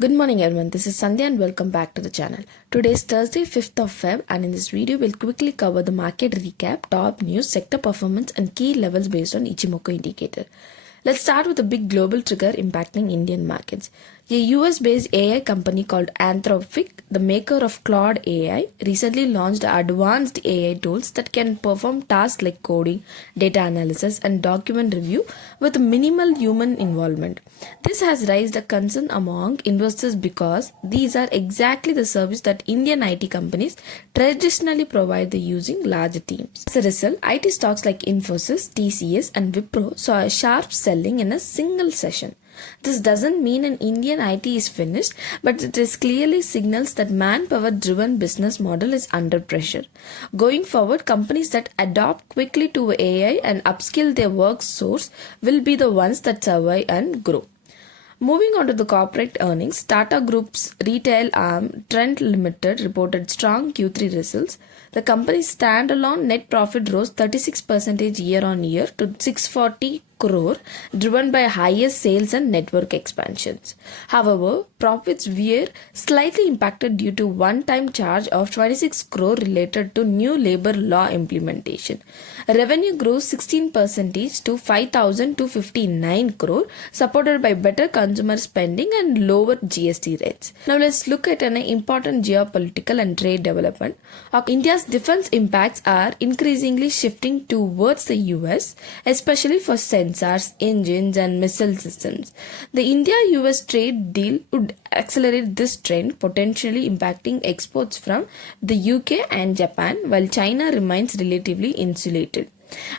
Good morning everyone, this is Sandhya and welcome back to the channel. Today is Thursday 5th of Feb and in this video we'll quickly cover the market recap, top news, sector performance and key levels based on Ichimoku indicator. Let's start with a big global trigger impacting Indian markets. A US-based AI company called Anthropic, the maker of Claude AI, recently launched advanced AI tools that can perform tasks like coding, data analysis, and document review with minimal human involvement. This has raised a concern among investors because these are exactly the service that Indian IT companies traditionally provide using large teams. As a result, IT stocks like Infosys, TCS, and Wipro saw a sharp selling in a single session. This doesn't mean an Indian IT is finished, but it is clearly signals that manpower-driven business model is under pressure. Going forward, companies that adopt quickly to AI and upskill their workforce will be the ones that survive and grow. Moving on to the corporate earnings, Tata Group's retail arm Trent Limited reported strong Q3 results. The company's standalone net profit rose 36% year-on-year to 640 crore, driven by higher sales and network expansions. However, profits were slightly impacted due to one-time charge of 26 crore related to new labor law implementation. Revenue grew 16% to 5,259 crore, supported by better consumer spending and lower GST rates. Now let's look at an important geopolitical and trade development. India's defense impacts are increasingly shifting towards the US, especially for sensors, engines, and missile systems. The India-US trade deal would accelerate this trend, potentially impacting exports from the UK and Japan, while China remains relatively insulated.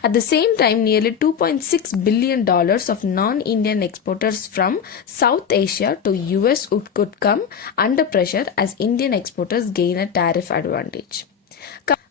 At the same time, nearly $2.6 billion of non-Indian exporters from South Asia to US could come under pressure as Indian exporters gain a tariff advantage.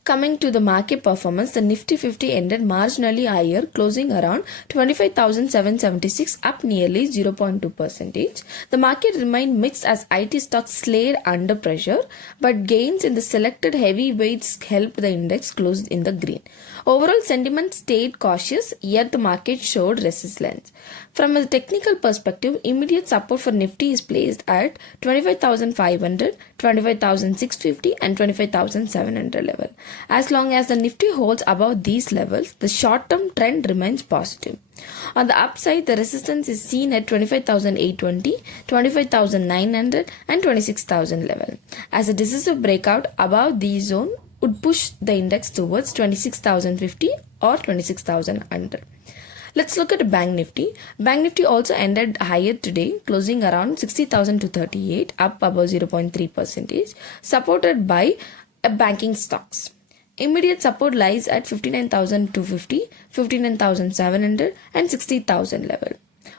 Coming to the market performance, the Nifty 50 ended marginally higher, closing around 25,776, up nearly 0.2%. The market remained mixed as IT stocks slayed under pressure, but gains in the selected heavyweights helped the index close in the green. Overall sentiment stayed cautious, yet the market showed resilience. From a technical perspective, immediate support for Nifty is placed at 25,500, 25,650 and 25,700 level. As long as the Nifty holds above these levels, the short-term trend remains positive. On the upside, the resistance is seen at 25,820, 25,900 and 26,000 level. As a decisive breakout above these zones would push the index towards 26,050 or 26,000 under. Let's look at Bank Nifty. Bank Nifty also ended higher today, closing around 60,238, up above 0.3%, supported by banking stocks. Immediate support lies at 59,250, 59,700 and 60,000 level.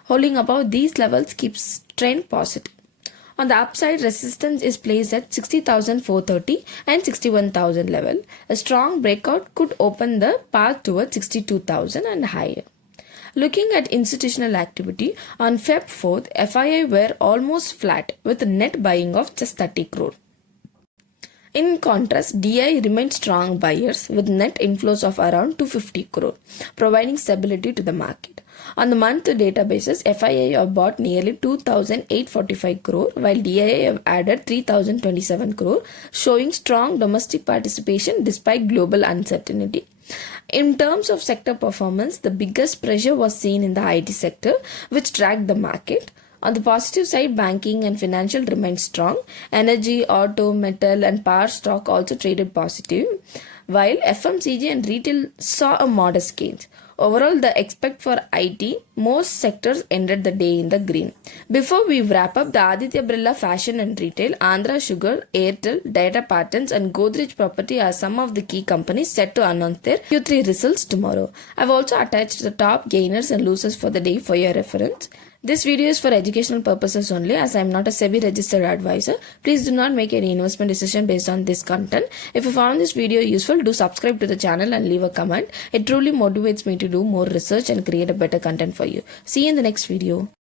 Holding above these levels keeps trend positive. On the upside, resistance is placed at 60,430 and 61,000 level. A strong breakout could open the path towards 62,000 and higher. Looking at institutional activity, on Feb 4th, FII were almost flat with net buying of just 30 crore. In contrast, DI remained strong buyers with net inflows of around 250 crore, providing stability to the market. On the month-to-data basis, FII have bought nearly 2,845 crore, while DII have added 3,027 crore, showing strong domestic participation despite global uncertainty. In terms of sector performance, the biggest pressure was seen in the IT sector, which dragged the market. On the positive side, banking and financial remained strong. Energy, auto, metal and power stock also traded positive, while FMCG and retail saw a modest gain. Overall, the expect for IT, most sectors ended the day in the green. Before we wrap up, the Aditya Birla Fashion and Retail, Andhra Sugar, Airtel, Data Patterns and Godrej Property are some of the key companies set to announce their Q3 results tomorrow. I've also attached the top gainers and losers for the day for your reference. This video is for educational purposes only, as I am not a SEBI registered advisor. Please do not make any investment decision based on this content. If you found this video useful, do subscribe to the channel and leave a comment. It truly motivates me to do more research and create a better content for you. See you in the next video.